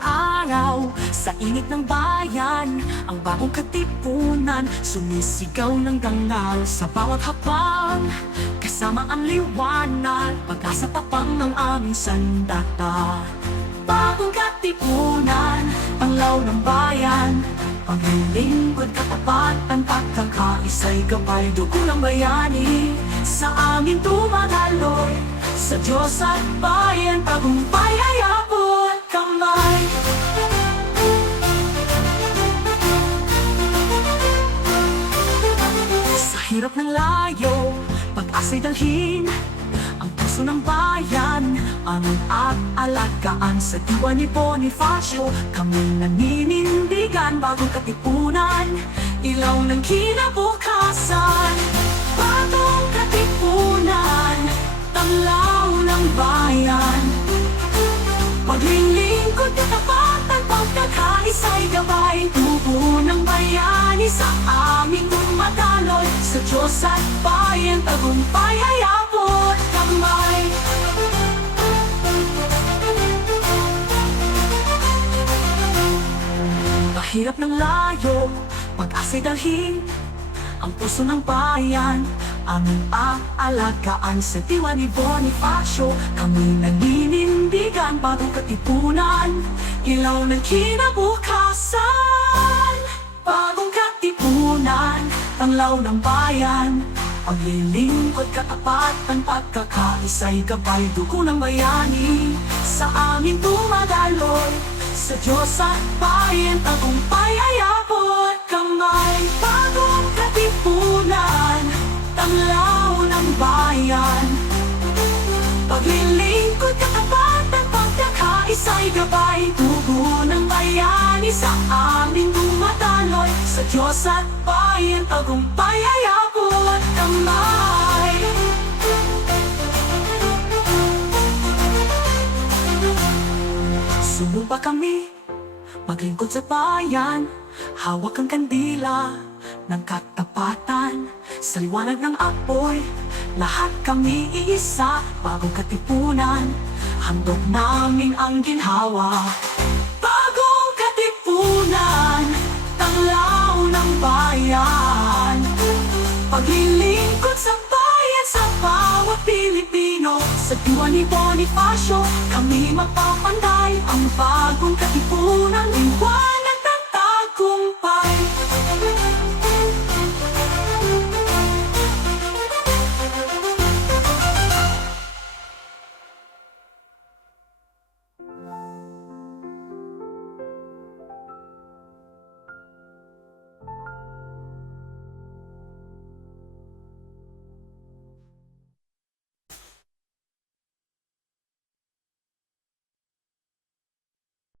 araw Sa init ng bayan Ang bagong katipunan Sumisigaw ng dangal Sa bawat hakbang Kasama ang liwanag Pag-asa tapang ng aming sandata. Bagong katipunan Panglaw ng bayan Paglilingkod katapatan Pagkakaisay gabay Dugo ng bayani. Sa amin tumataloy Sa Diyos at bayan Tagumpay ay hirap ng layo Pag-asa'y dalhin. Ang puso ng bayan Aming at alagaan Sa diwa ni Bonifacio? Kami naninindigan Bagong katipunan Ilaw ng kinabukasan. Bagong katipunan Tanglaw ng bayan. Paglilingkod katapatan Pagkakaisa'y gabay Diyos at bayan Tagumpay ay abot kamay. Mahirap ng layo Pag-asa'y dalhin Ang puso ng bayan. Aming aalagaan Sa diwa ni Bonifacio? Kami naninindigan Bagong katipunan. Ilaw ng kinabukasan Bagong katipunan Tanglaw ng bayan. Paglilingkod katapatan Pagkakaisa'y gabay Dugo ng bayani. Sa amin dumadaloy Sa Diyos at bayan Tagumpay ay abot kamay Bagong katipunan Tanglaw ng bayan. Paglilingkod katapatan Pagkakaisa'y gabay Dugo ng bayani. Sa aming dumadaloy Diyos at bayan Tagumpay ay abot kamay. Sumumpa kami Maglingkod sa bayan. Hawak ang kandila ng katapatan. Sa liwanag ng apoy Lahat kami iisa. Bagong katipunan Handog namin ang ginhawa. Bagong katipunan bayan. Paglilingkod sa bayan Sa bawat Pilipino Sa diwa ni Bonifacio Kami magpapanday Ang bagong katipunan Liwanag ng tagumpay